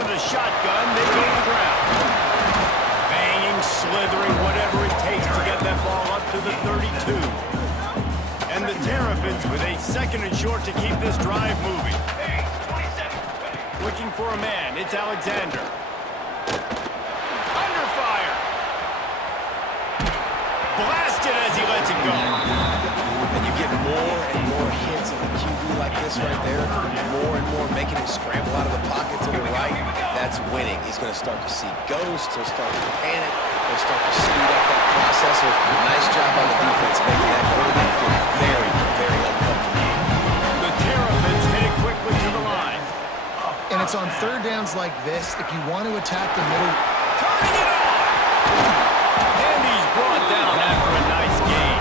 with a shotgun. They go to the ground. Banging, slithering, whatever it takes to get that ball up to the 32. And the Terrapins with a 2nd and short to keep this drive moving. Looking for a man. It's Alexander. Under fire. Blasted as he lets it go. And you get more and more hits of the QB like this right there. More and more making him scramble out of the pocket to the right. That's winning. He's going to start to see ghosts. He'll start to panic. He'll start to speed up that process. So nice job on the defense making that quarterback feel very, very uncomfortable. The Terrapins hit it quickly to the line. And it's on 3rd downs like this, if you want to attack the middle. Turning it on! And he's brought down after a nice gain.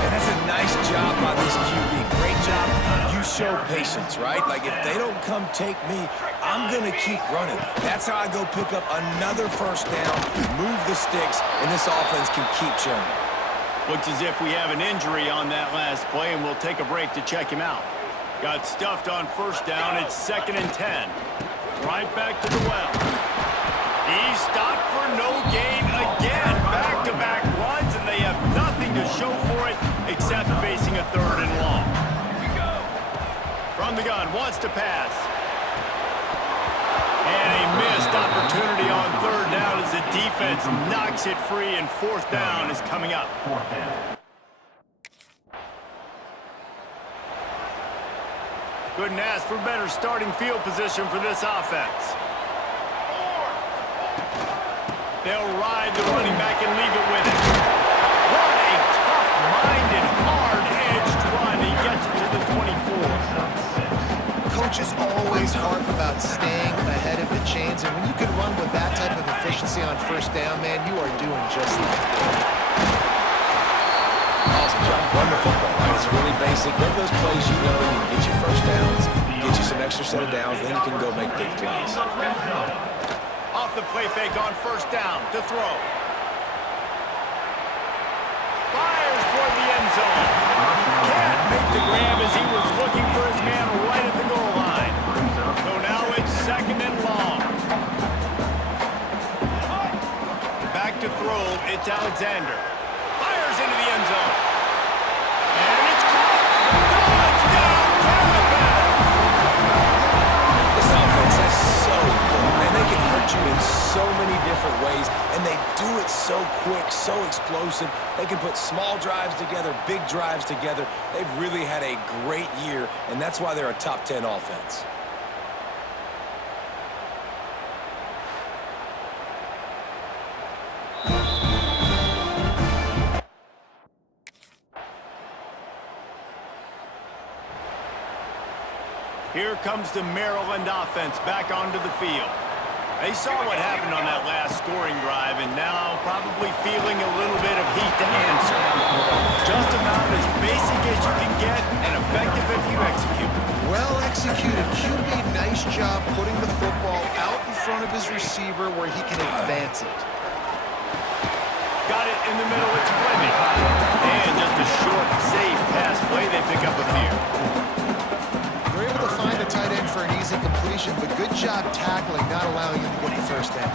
And that's a nice job by this QB. Great job. You show patience, right? Like, if they don't come take me, I'm going to keep running. That's how I go pick up another 1st down, move the sticks, and this offense can keep churning. Looks as if we have an injury on that last play, and we'll take a break to check him out. Got stuffed on 1st down. It's 2nd and 10. Right back to the well. He's stopped for no gain again. Back-to-back runs, and they have nothing to show for it except facing a 3rd and long. From the gun, wants to pass. And a missed opportunity on 3rd down as the defense knocks it free, and 4th down is coming up. Couldn't ask for better starting field position for this offense. They'll ride the running back and leave it with it. What a tough-minded, hard-edged run. He gets it to the 24. Coaches always harp about staying ahead of the chains, and when you can run with that type of efficiency on 1st down, man, you are doing just that. Awesome job. Run the football, right? It's really basic. Make those plays you know. You can get your 1st downs, get you some extra set of downs, then you can go make big plays. Off the play fake on 1st down to throw. Fires toward the end zone. Can't make the grab as he was looking for his man right at the goal line. So now it's 2nd and long. Back to throw. It's Alexander. Fires into the end zone. And it's caught. Touchdown, Terrapins! This offense is so good, man. They can hurt you in so many different ways, and they do it so quick, so explosive. They can put small drives together, big drives together. They've really had a great year, and that's why they're a top 10 offense. Here comes the Maryland offense back onto the field. They saw what happened on that last scoring drive, and now probably feeling a little bit of heat to answer. Just about as basic as you can get, and effective if you execute. Well executed. QB, nice job putting the football out in front of his receiver where he can advance it. Got it in the middle, it's Fleming. And just a short, safe pass play, they pick up a few. They're able to find the tight end for an easy completion, but good job tackling, not allowing him to get the 1st down.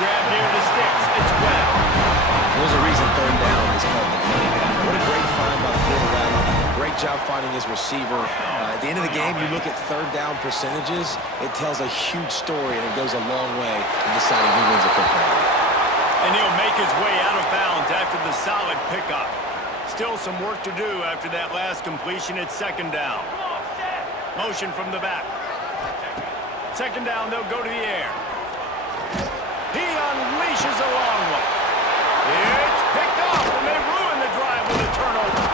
Grab near the sticks, it's Webb. There's a reason 3rd down is called the money down. What a great find by the quarterback. Great job finding his receiver. At the end of the game, you look at 3rd down percentages, it tells a huge story, and it goes a long way in deciding who wins a football game. And he'll make his way out of bounds after the solid pickup. Still some work to do after that last completion at 2nd down. Motion from the back. 2nd down, they'll go to the air. He unleashes a long one. It's picked off, and they ruin the drive with a turnover.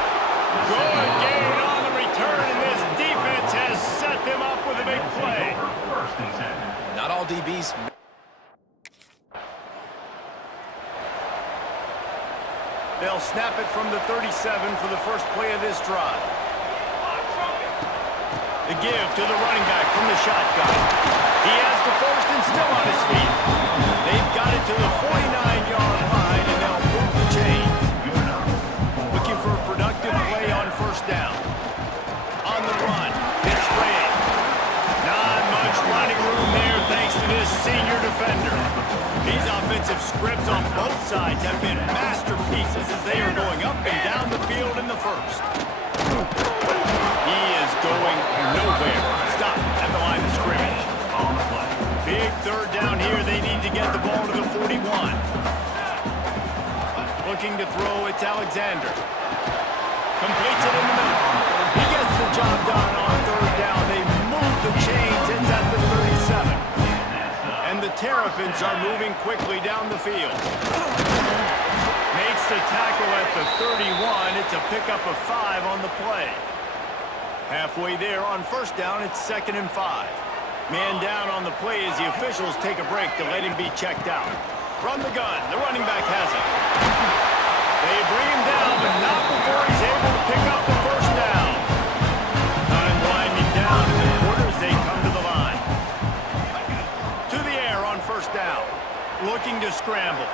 Good gain on the return, and this defense has set them up with a big play. Not all DBs. They'll snap it from the 37 for the first play of this drive. The give to the running back from the shotgun. He has the 1st and still on his feet. They've got it to the 49-yard line, and they'll move the chains. Looking for a productive play on 1st down. On the run. senior defender. These offensive scripts on both sides have been masterpieces as they are going up and down the field in the first. He is going nowhere. Stop at the line of scrimmage. Big third down here. They need to get the ball to the 41. Looking to throw, it's Alexander. Completes it in the middle. He gets the job done on third down. They move the chains. It's at the 37. And the Terrapins are moving quickly down the field. Makes the tackle at the 31. It's a pickup of 5 on the play. Halfway there on first down, it's 2nd and 5. Man down on the play as the officials take a break to let him be checked out. From the gun, the running back has it. They bring him down, but not before he's able to pick up the first down. Time winding down in the quarters, they come to the line. To the air on first down. Looking to scramble.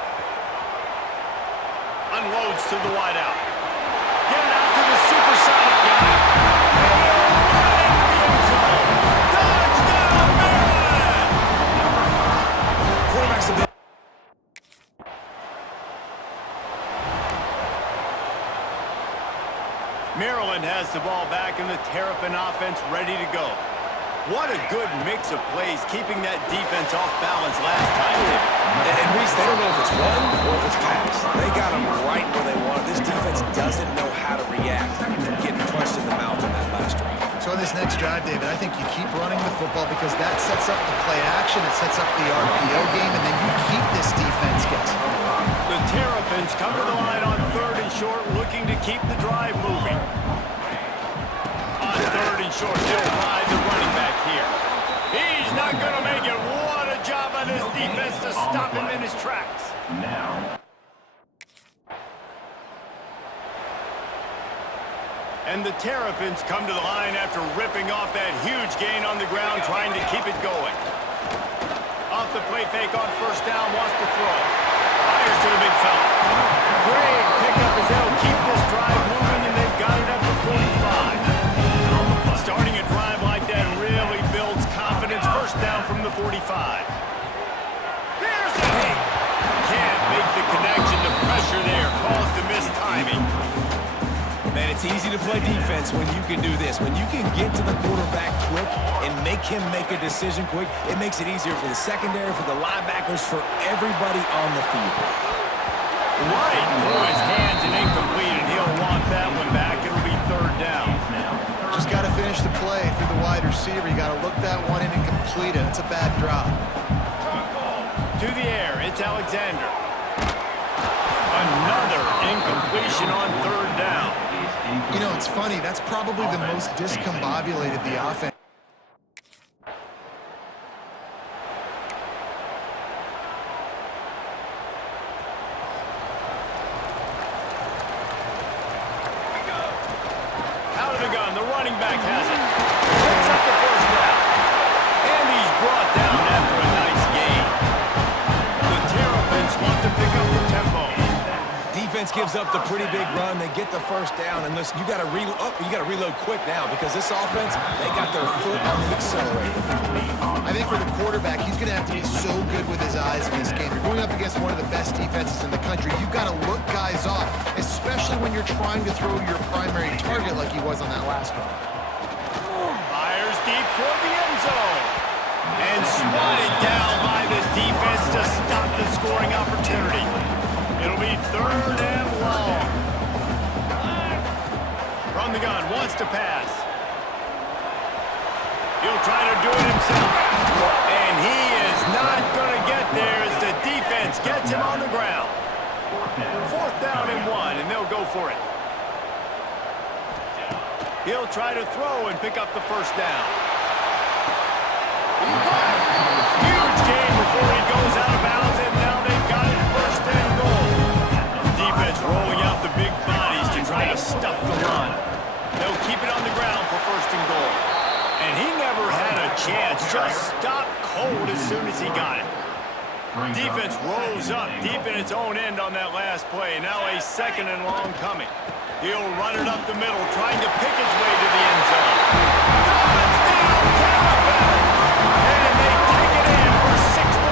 Unloads to the wideout. Get it out to the supersonic guy. Maryland has the ball back and the Terrapin offense ready to go. What a good mix of plays, keeping that defense off balance last time. And Reese, they don't know if it's run or if it's pass. They got them right where they want it. This defense doesn't know how to react from getting punched in the mouth on that last drive. So on this next drive, David, I think you keep running the football because that sets up the play action, it sets up the RPO game, and then you keep this defense guessing. The Terrapins come to the line on 3rd and short, looking to keep the drive moving. On 3rd and short, they'll ride the running back here. He's not going to make it. What a job on this defense to stop him in his tracks. And the Terrapins come to the line after ripping off that huge gain on the ground, trying to keep it going. Off the play fake on first down, wants to throw. Fires to the big fella. Great pickup as they'll keep this drive moving, and they've got it up to 45. Starting a drive like that really builds confidence. First down from the 45. There's a hit. Can't make the connection. The pressure there caused the missed timing. Man, it's easy to play defense when you can do this. When you can get to the quarterback quick and make him make a decision quick, it makes it easier for the secondary, for the linebackers, for everybody on the field. Right through his hands and incomplete, and he'll want that one back. It'll be 3rd down. Just got to finish the play through the wide receiver. You got to look that one in and complete it. It's a bad drop. To the air, it's Alexander. Another incompletion on 3rd down. You know, it's funny. That's probably the most discombobulated the offense. Out of the gun, the running back has it. Picks up the first down. And he's brought down after a nice gain. The Terrapins want to pick up the tempo. Defense gives up the pretty big run. They get the first down, and listen, you got to reload quick now because this offense, they got their foot on the accelerator. I think for the quarterback, he's going to have to be so good with his eyes in this game. You're going up against one of the best defenses in the country. You've got to look guys off, especially when you're trying to throw your primary target like he was on that last one. Fires deep toward the end zone. And swatted down by the defense to stop the scoring opportunity. It'll be 3rd and long. From the gun, wants to pass. He'll try to do it himself. And he is not going to get there as the defense gets him on the ground. 4th down and 1, and they'll go for it. He'll try to throw and pick up the first down. Huge gain before he goes out of bounds, and now they've got it 1st and goal. Defense rolling out the big bodies to try to stuff the run. They'll keep it on the ground for 1st and goal. And he never had a chance, just stopped cold as soon as he got it. Defense rose up deep in its own end on that last play. Now a 2nd and long coming. He'll run it up the middle, trying to pick his way to the end zone. Touchdown, Terrapins! And they take it in for 6 points.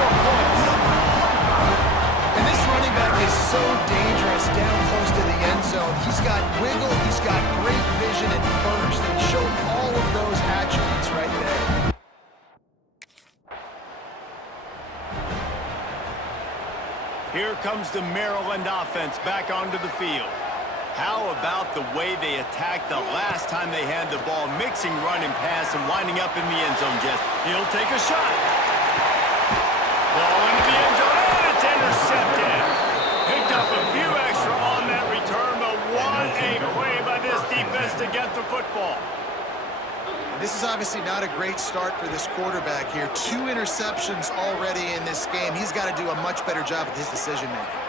so dangerous down close to the end zone. He's got wiggle, he's got great vision and burst, and he showed all of those attributes right there. Here comes the Maryland offense back onto the field. How about the way they attacked the last time they had the ball, mixing run and pass and winding up in the end zone, Jess? He'll take a shot. Ball into the end zone, and it's intercepted. Picked up a few extra on that return, but what a play by this defense to get the football. This is obviously not a great start for this quarterback here. 2 interceptions already in this game. He's got to do a much better job with his decision-making.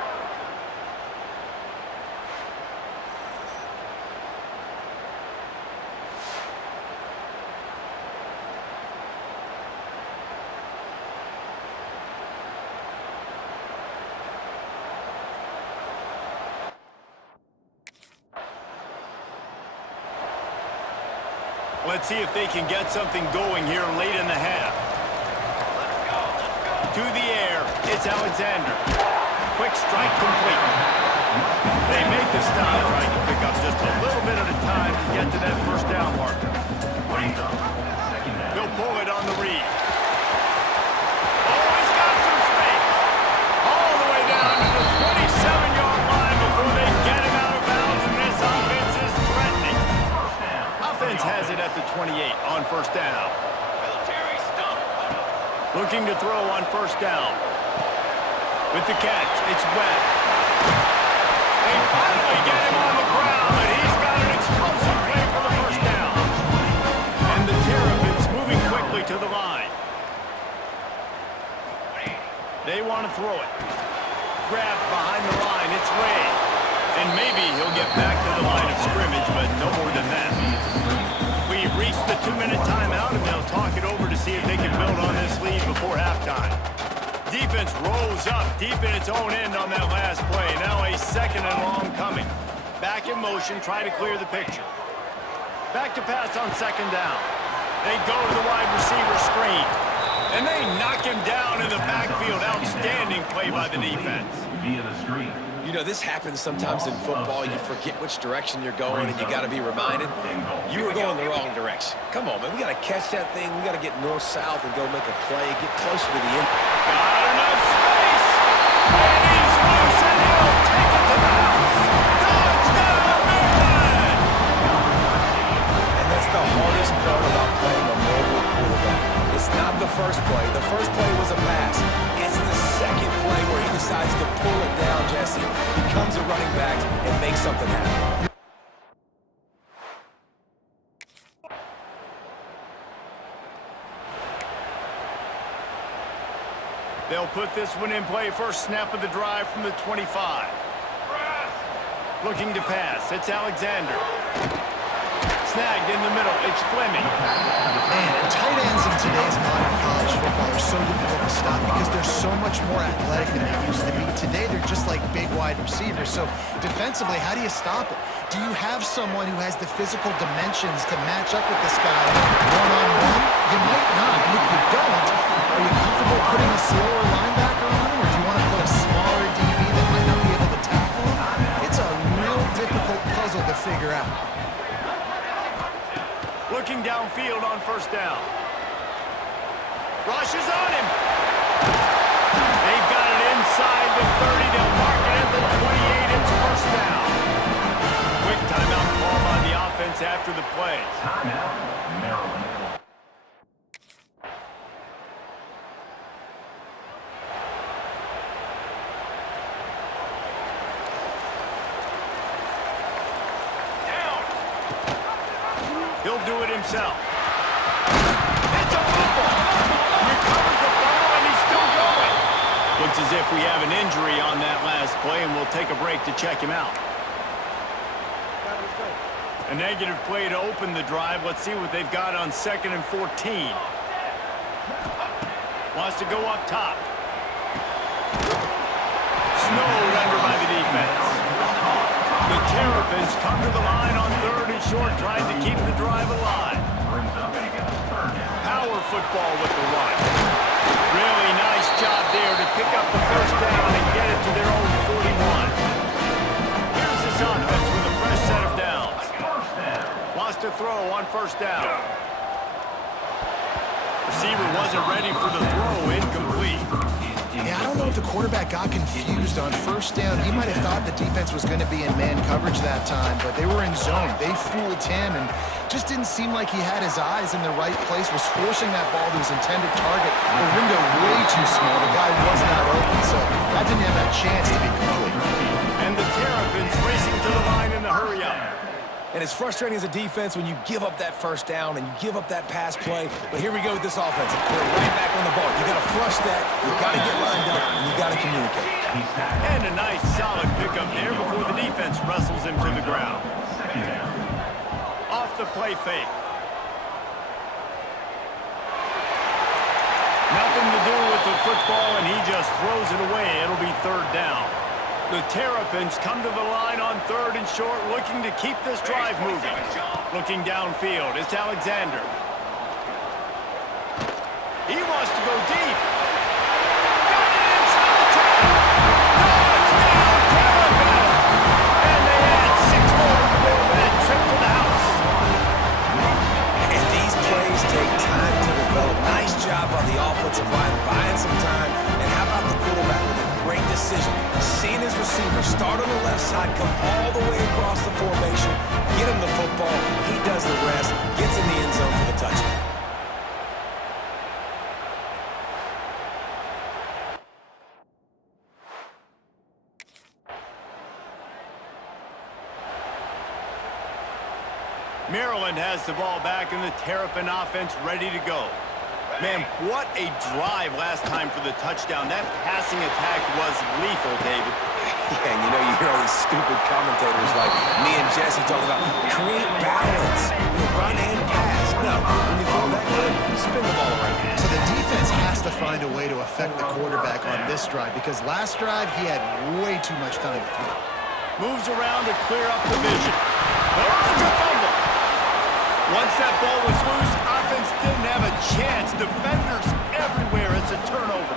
Let's see if they can get something going here late in the half. To the air, it's Alexander. Quick strike complete. They make the stop, trying to pick up just a little bit at a time to get to that first down marker. He'll pull it on the read. Oh, he's got some space. All the way down to the 27-yard line before they get him out of bounds, and this offense is threatening. Offense has it at the 28 on first down. Looking to throw on first down. With the catch, it's Webb. They finally get him on the ground, but he's got an explosive play for the first down. And the Terps moving quickly to the line. They want to throw it. Grab behind the line, it's Ray. And maybe he'll get back to the line of scrimmage, but no more than that. We've reached the 2-minute timeout, and they'll talk it over to see if they can build on this lead before halftime. Defense rolls up deep in its own end on that last play. Now a second and long coming. Back in motion, try to clear the picture. Back to pass on second down. They go to the wide receiver screen. And they knock him down in the backfield. Outstanding play by the defense. Via the screen. You know, this happens sometimes in football. You forget which direction you're going, and you got to be reminded you were going the wrong direction. Come on, man. We got to catch that thing. We got to get north-south and go make a play, get closer to the end. Got enough space. And he's loose, and he'll take it to the house. Touchdown, Maryland! And that's the hardest part about playing a mobile quarterback. It's not the first play. The first play was a pass. It's the second play where he decides to pull it down, Jesse, becomes a running back, and makes something happen. They'll put this one in play. First snap of the drive from the 25. Looking to pass. It's Alexander. Snagged in the middle. It's Fleming. Man, and tight ends in today's modern college football are so difficult to stop because they're so much more athletic than they used to be. Today, they're just like big wide receivers. So defensively, how do you stop it? Do you have someone who has the physical dimensions to match up with this guy one-on-one? You might not. And if you don't, are you comfortable putting a slower linebacker on him, or do you want to put a smaller DB that might not be able to tackle him? It's a real difficult puzzle to figure out. Looking downfield on first down. Rush is on him. They've got it inside the 30. They'll mark it at the 28. It's first down. Quick timeout call by the offense after the play. Timeout, Maryland. He'll do it himself. It's a fumble. Recovers the fumble, and he's still going. Looks as if we have an injury on that last play, and we'll take a break to check him out. A negative play to open the drive. Let's see what they've got on 2nd and 14. Wants to go up top. Snowed under by the defense. The Terrapins come to the line on 3rd and short, trying to keep the drive alive. Power football with the run. Really nice job there to pick up the first down and get it to their own 41. to throw on first down. Receiver wasn't ready for the throw, incomplete. Yeah, I don't know if the quarterback got confused on first down. He might have thought the defense was going to be in man coverage that time, but they were in zone. They fooled him and just didn't seem like he had his eyes in the right place, was forcing that ball to his intended target. The window way too small. The guy was not open, so that didn't have a chance to be complete. And the Terrapins racing to the line in the hurry-up. And it's frustrating as a defense when you give up that first down and you give up that pass play. But here we go with this offense. They're right back on the ball. You got to flush that. You got to get lined up, and you got to communicate. And a nice, solid pickup there before the defense wrestles him to the ground. Off the play fake. Nothing to do with the football, and he just throws it away. It'll be third down. The Terrapins come to the line on third and short, looking to keep this drive moving. Looking downfield, it's Alexander. He wants to go deep. Got it inside the 10. Touchdown, Terrapins! And they add 6 more to go with that trip to the house. And these plays take time to develop. Nice job on the offensive line, buying some time. And how about the quarterback with a great decision? Seeing his receiver start on the left side, come all the way across the formation, get him the football, he does the rest, gets in the end zone for the touchdown. Maryland has the ball back and the Terrapin offense ready to go. Man, what a drive last time for the touchdown. That passing attack was lethal, David. Yeah, and you know, you hear all these stupid commentators like me and Jesse talking about create balance, run and pass. No, when you throw that good, spin the ball around. So the defense has to find a way to affect the quarterback on this drive because last drive he had way too much time to throw. Moves around to clear up the vision. Oh, it's a fumble. Once that ball was loose, offense didn't have a chance. Defenders everywhere. It's a turnover.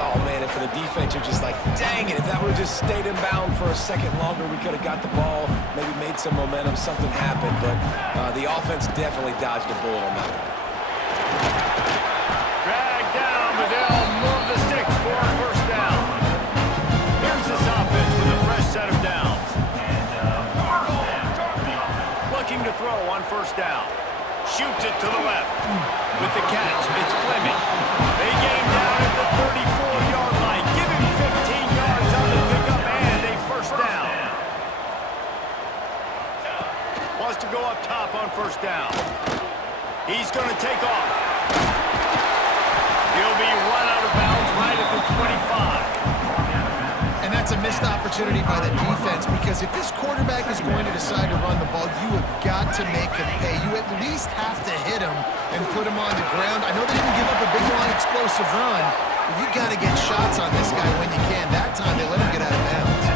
Oh, man, and for the defense, you're just like, dang it, if that would have just stayed in bound for a second longer, we could have got the ball, maybe made some momentum, something happened, but the offense definitely dodged a bullet on that one. Drag down, but they'll move the sticks for a first down. Here's this offense with a fresh set of downs. Looking to throw on first down. Shoots it to the left. With the catch, it's Fleming. They get him down at the 34-yard line. Give him 15 yards on the pickup and a first down. Wants to go up top on first down. He's going to take off. He'll be run out of bounds right at the 25. And that's a missed opportunity by the defense because if this quarterback is going to decide to run the ball, you have got to make him pay. You at least have to hit him and put him on the ground. I know they didn't give up a big, long, explosive run, but you got to get shots on this guy when you can. That time they let him get out of bounds.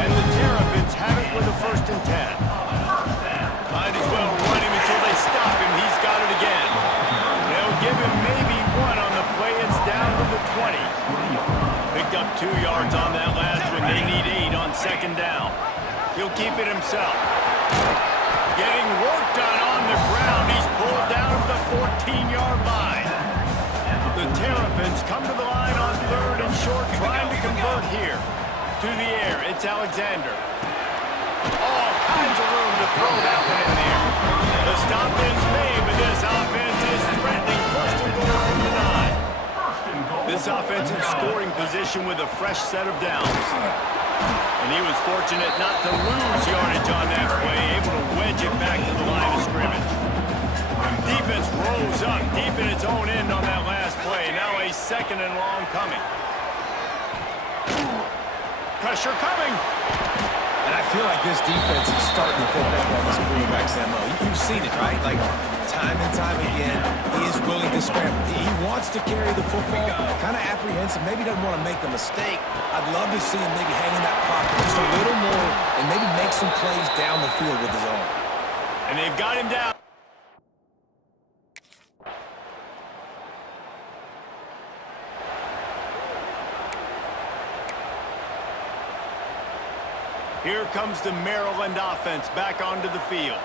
And the Terrapins have it with a 1st and 10. Might as well run him until they stop him. He's got it again. They'll give him maybe 1 on the play. It's down to the 20. Picked up 2 yards on that last one. They need 8 on 2nd down. He'll keep it himself. Getting work done on the ground. He's pulled down to the 14-yard line. The Terrapins come to the line on 3rd and short, trying to convert here. To the air, it's Alexander. All kinds of room to throw that one in there. The stop is made, but this offense is threatening 1st and goal from the 9. This offense in scoring position with a fresh set of downs. And he was fortunate not to lose yardage on that play, able to wedge it back to the line of scrimmage. Defense rolls up deep in its own end on that last play. Now a 2nd and long coming. Pressure coming. And I feel like this defense is starting to pick up on this quarterback's MO. You've seen it, right? Like, time and time again, he is willing to scramble. He wants to carry the football, kind of apprehensive, maybe doesn't want to make a mistake. I'd love to see him maybe hang in that pocket just a little more and maybe make some plays down the field with his own. And they've got him down. Here comes the Maryland offense back onto the field.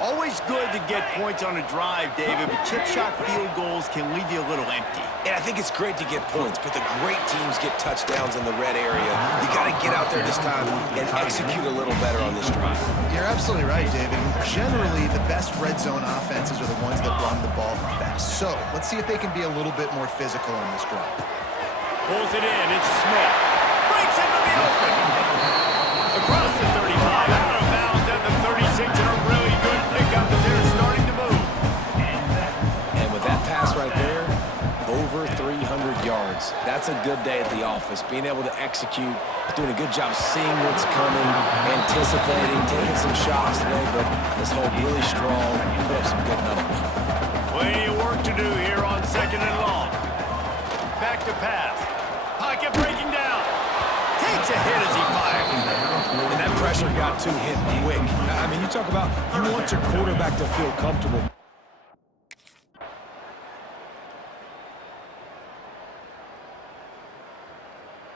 Always good to get points on a drive, David, but chip shot field goals can leave you a little empty. And I think it's great to get points, but the great teams get touchdowns in the red area. You got to get out there this time and execute a little better on this drive. You're absolutely right, David. Generally, the best red zone offenses are the ones that run the ball best. So let's see if they can be a little bit more physical on this drive. Pulls it in. It's Smith. Breaks into the open. Across the 35, out of bounds at the 36, and a really good pickup as they're starting to move. And with that pass right there, over 300 yards. That's a good day at the office. Being able to execute, doing a good job seeing what's coming, anticipating, taking some shots today, but this hold really strong, put up some good numbers. Plenty of work to do here on 2nd and long. Back to pass. Pocket breaking down. Takes a hit as he fires. And that pressure got to hit quick. I mean, you talk about you want your quarterback to feel comfortable.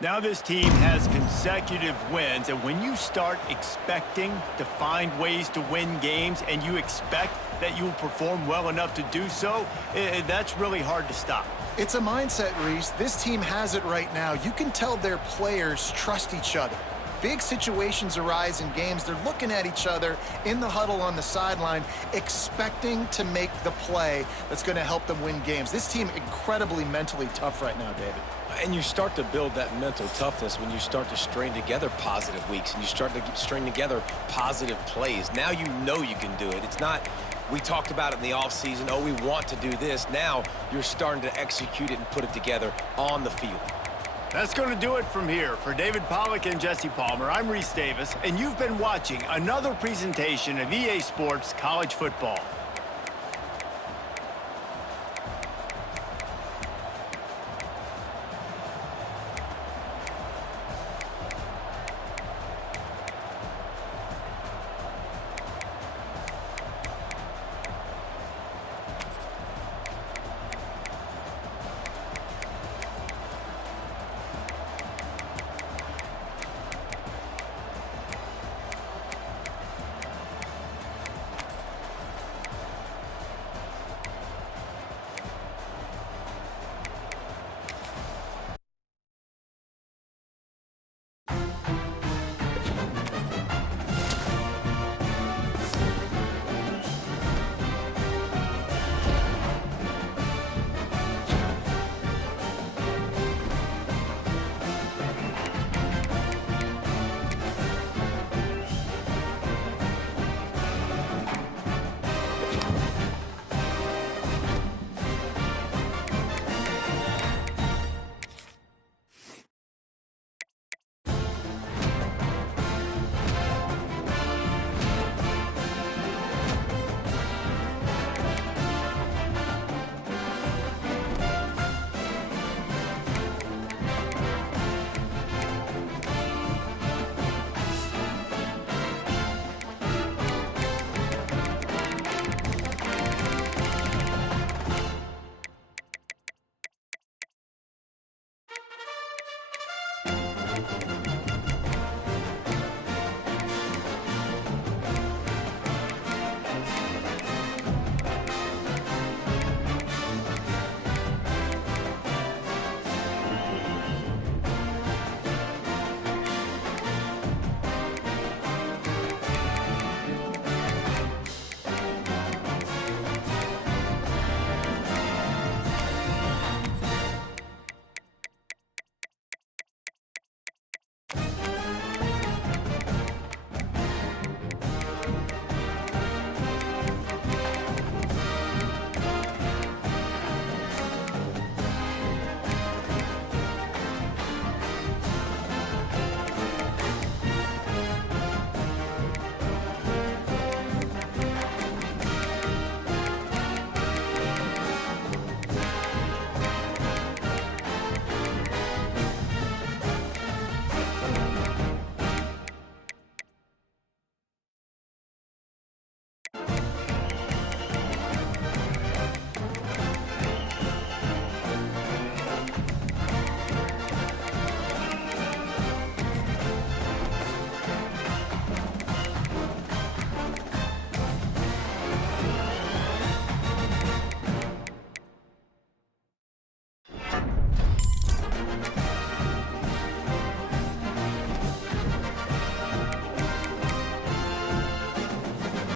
Now this team has consecutive wins, and when you start expecting to find ways to win games and you expect that you will perform well enough to do so, that's really hard to stop. It's a mindset, Reese. This team has it right now. You can tell their players trust each other. Big situations arise in games. They're looking at each other in the huddle on the sideline, expecting to make the play that's going to help them win games. This team incredibly mentally tough right now, David. And you start to build that mental toughness when you start to string together positive weeks and you start to string together positive plays. Now you know you can do it. It's not, we talked about it in the offseason, oh, we want to do this. Now you're starting to execute it and put it together on the field. That's going to do it from here. For David Pollack and Jesse Palmer, I'm Reese Davis, and you've been watching another presentation of EA Sports College Football.